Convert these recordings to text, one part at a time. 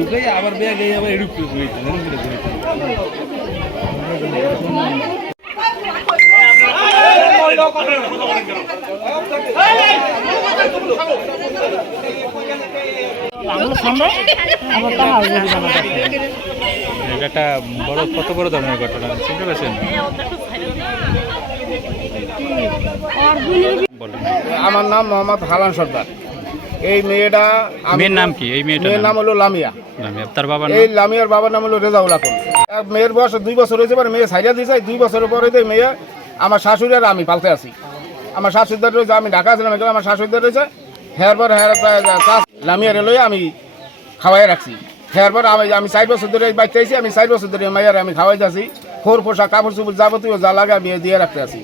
ঢুকাই আবার বেয়া গিয়ে আবার করে করে এটা একটা বড় কত বড় ধরনের ঘটনা চিনতে পারছেন? আমার নাম মোহাম্মদ হালান সর্দার। এই মেয়েটা আমি- মেয়ের নাম কি? এই মেয়েটার মেয়ের নাম? হলো লামিয়া। তার বাবার এই লামিয়ার বাবার নাম হলো রেজাউল আকন মেয়ের বয়স দুই বছর হয়েছে পরে মেয়ে সাইডা দিয়েছে দুই বছরের পরে তো মেয়ে আমার শাশুড়ি আর আমি পালতে আছি। আমার শাশুড়িদার রয়েছে আমি ঢাকা ছিলাম এখানে আমার শাশুড়িদার রয়েছে। হেয়ার পর হেয়ার লামিয়ার লয়ে আমি খাওয়াই রাখছি। হেয়ার পর আমি আমি চার বছর ধরে বাইতে আছি আমি চার বছর ধরে মেয়ের আমি খাওয়াইতে আছি খোর পোশাক কাপড় চুপড় যাবতীয় যা লাগে আমি দিয়ে রাখতে আছি।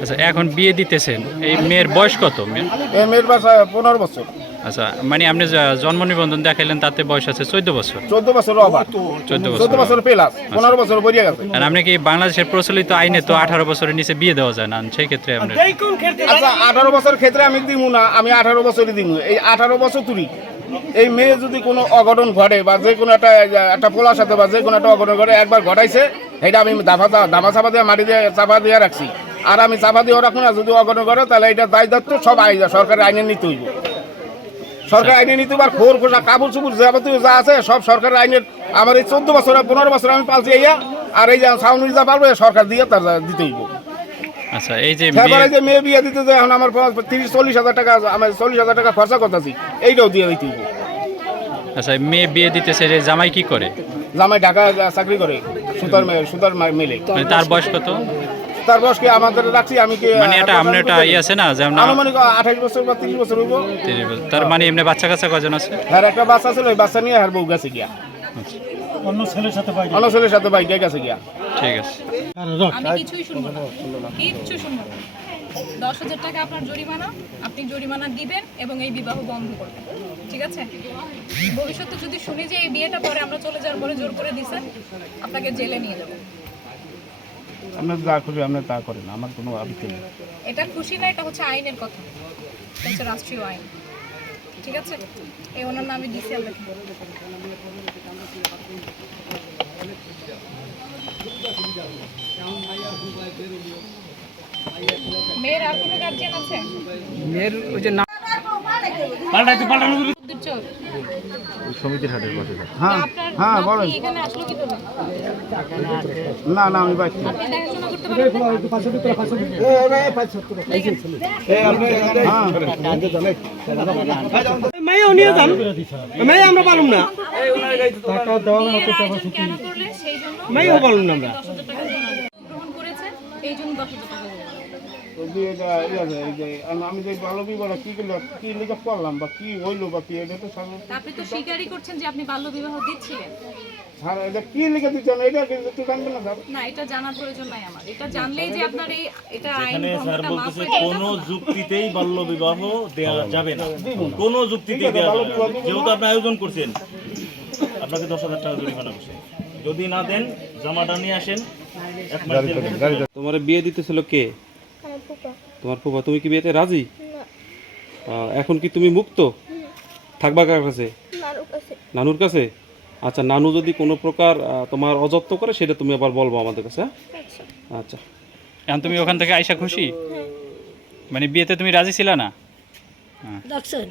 আচ্ছা এখন বিয়ে দিতেছেন এই মেয়ের বয়স কত? মেয়ে এই মেয়ের বাসা পনেরো বছর। আচ্ছা মানে আপনি জন্ম নিবন্ধন দেখাইলেন তাতে বয়স আছে চোদ্দ বছর। চোদ্দ বছর চোদ্দ চোদ্দ বছর বছর পেলাস পনেরো বছর বরিয়া গেছে। আর আপনি কি বাংলাদেশের প্রচলিত আইনে তো আঠারো বছরের নিচে বিয়ে দেওয়া যায় না? সেই ক্ষেত্রে আপনার আচ্ছা আঠারো বছর ক্ষেত্রে আমি দিব না আমি আঠারো বছরই দিব এই আঠারো বছর তুলি। এই মেয়ে যদি কোনো অঘটন ঘটে বা যে কোনো একটা একটা পোলার সাথে বা যে কোনো একটা অঘটন ঘটে একবার ঘটাইছে এটা আমি দাফা দামা চাপা দিয়ে মাটি দিয়ে চাপা দিয়ে রাখছি। আর আমি চাপা দিয়ে রাখুন না যদি অঘটন করে তাহলে এটা দায় দায়িত্ব সব আই সরকারের আইনে নিতে হইব। সরকার আইনে নিতে পার খোর খোসা কাপড় চুপুর যাবতীয় যা আছে সব সরকারের আইনের আমার এই চোদ্দ বছর পনেরো বছর আমি পালছি ইয়া আর এই যে সাউন্ড যা পারবে সরকার দিয়ে তার দিতে হইব। আচ্ছা এই যে যে মেয়ে বিয়ে দিতে যে এখন আমার তিরিশ চল্লিশ হাজার টাকা আমার চল্লিশ হাজার টাকা খরচা করতেছি এইটাও দিয়ে দিতে হইব। আচ্ছা মেয়ে বিয়ে দিতেছে যে জামাই কি করে? জামাই ঢাকা চাকরি করে সুতার সুতার মেলে। মানে তার বয়স কত? তার বয়স কি আমাদের রাখছি? আমি কি মানে এটা আপনার একটা ইয়ে আছে না যেমন আনুমানিক আঠাশ বছর বা তিরিশ বছর হইব। তিরিশ বছর। তার মানে এমনি বাচ্চা কাচ্চা কজন আছে? হ্যাঁ একটা বাচ্চা ছিল ওই বাচ্চা নিয়ে হার বউ গেছে গিয়া। অন্য ছেলের সাথে বাইক গেছে গিয়া। ঠিক আছে। আমি কিছুই শুনব না। কিচ্ছু শুনব না। দশ হাজার টাকা আপনার জরিমানা আপনি জরিমানা দিবেন এবং এই বিবাহ বন্ধ করবেন। ঠিক আছে? ভবিষ্যতে যদি শুনি যে এই বিয়েটা পরে আমরা চলে যাওয়ার পরে জোর করে দিছেন আপনাকে জেলে নিয়ে যাব। আপনার যা খুশি আপনি তা করেন আমার কোনো আপত্তি নেই। এটা খুশি না এটা হচ্ছে আইনের কথা। এটা হচ্ছে রাষ্ট্রীয় আইন। ঠিক আছে? এই ওনার নামে ডিসি আমরা মেয়ের আর কোনো গার্জিয়ান আছে? মেয়ের ওই যে উদ্দির চক। সমিতির হাটের পাশে হ্যাঁ হ্যাঁ বলেন। এখানে আসলো কি করে না না আমি বাইক আপনি দেখাশোনা করতে পারেন না? মেয়েও নিয়ে যান। মেয়ে আমরা পারুম না। বিয়ের আয়োজন কেন করলে? সেই জন্য মেয়েও পারুম না আমরা। এই জন্য দশ টাকা আমি- আমি যে বিবাহ কি করলাম কি লিখে করলাম বা কি হইল বা কি এটা তো আপনি তো স্বীকারই করছেন যে আপনি বাল্য বিবাহ দিচ্ছিলেন। স্যার এটা কি লিখে দিচ্ছেন? এটা কিন্তু একটু জানবেন না স্যার। না এটা জানার প্রয়োজন নাই আমার। এটা জানলেই যে আপনার এই এটা আইন স্যার বলতেছে হয়ে কোনো যুক্তিতেই বাল্য বিবাহ দেওয়া যাবে না। কোন যুক্তিতেই দেওয়া যাবে যেহেতু আপনি আয়োজন করছেন আপনাকে দশ হাজার টাকা জরিমানা করছে। যদি না দেন জামাটা নিয়ে আসেন। তোমার বিয়ে দিতেছিল কে? তোমার ফুফা তুমি কি বিয়েতে রাজি? না। এখন কি তুমি মুক্ত? থাকবা কার কাছে? নানুর কাছে। আচ্ছা নানু যদি কোনো প্রকার তোমার অযত্ন করে সেটা তুমি আবার বলব আমাদের কাছে হ্যাঁ? আচ্ছা। এখন তুমি ওখান থেকে আইসা খুশি? মানে বিয়েতে তুমি রাজি ছিলা না? দেখছেন